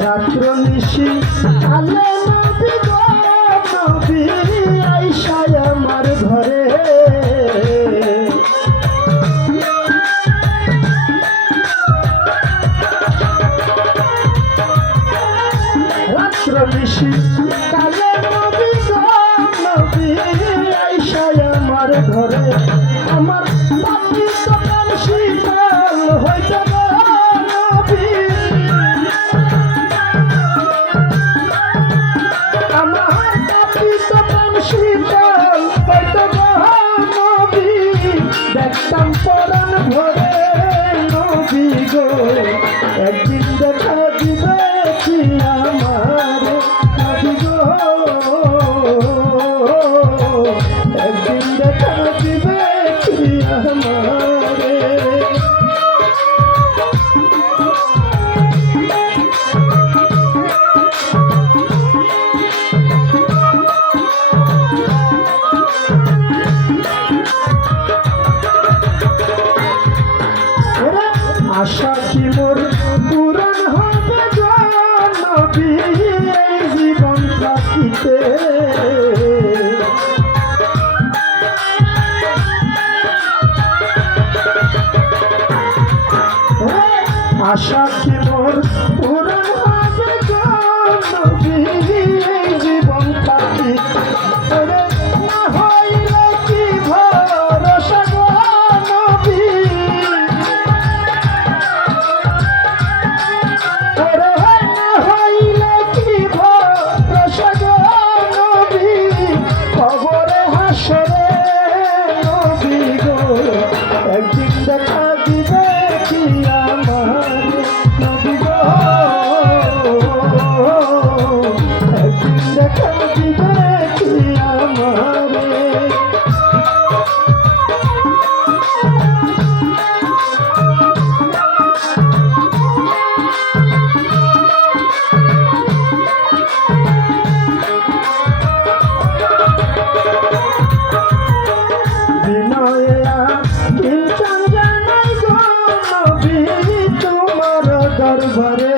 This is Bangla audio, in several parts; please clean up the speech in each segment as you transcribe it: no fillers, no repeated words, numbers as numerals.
রাত্র নিশি আলে নবী গো নবী আইসায় আমার ঘরে রাত্র নিশি আলে নবী গো নবী আইসায় আমার ঘরে আমার পাপি সকাল শীতল হইতে দেখতাম পরাণ ভরে নবী গো একদিন দেখা দিবে কি আমার নবী গো একদিন দেখা দিবে কি আমারে আশা কি মোর পূরণ হবে গো নবী এই জীবন থাকিতে আশা কি মোর পূরণ হবে গো নবী এই জীবন থাকিতে না হইলে কি ভরসা গো নবী একদিন দেখা দিবে কি আমার নবী গো একদিন দেখা দিবে কি আমারে দরবারে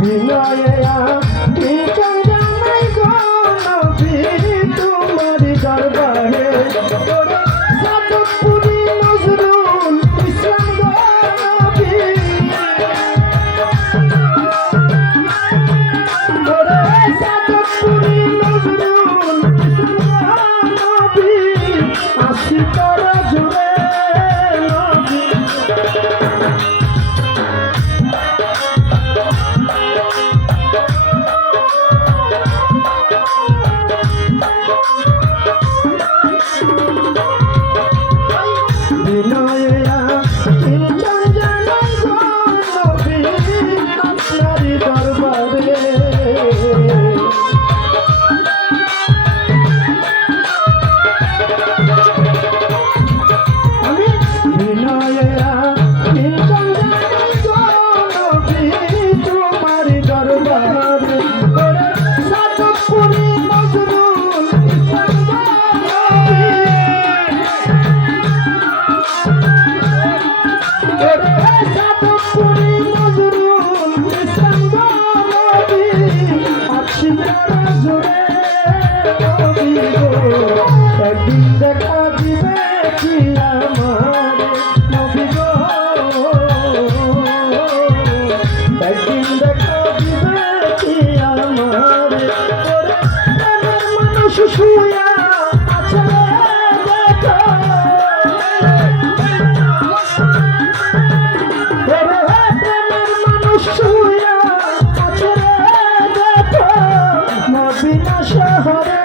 বিনয়া কিচন জানাই গো নবী তোমার দরবারে সাদপুরি নজরুল ইসলাম গো নবী সাদপুরি নজরুল তোরা জুড়ে নবী বিনয়া কিচন জানাই গো নবী আপনার দরবারে একদিন দেখা দিবে কি আমার নবী গো একদিন দেখা দিবে কি আমার মানুষ শুয়া আছে দেখো মানুষ শুয়া আছে দেখো মদিনা শহরে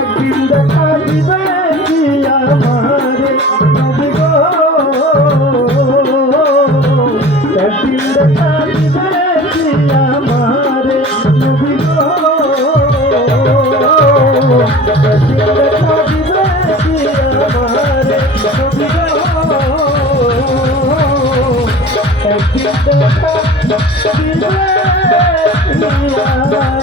একদিন দেখা দিবে কি আমারে নবী গো একদিন দেখা দিবে কি আমারে নবী গো একদিন দেখা দিবে কি আমারে নবী গো একদিন দেখা দিবে কি আমারে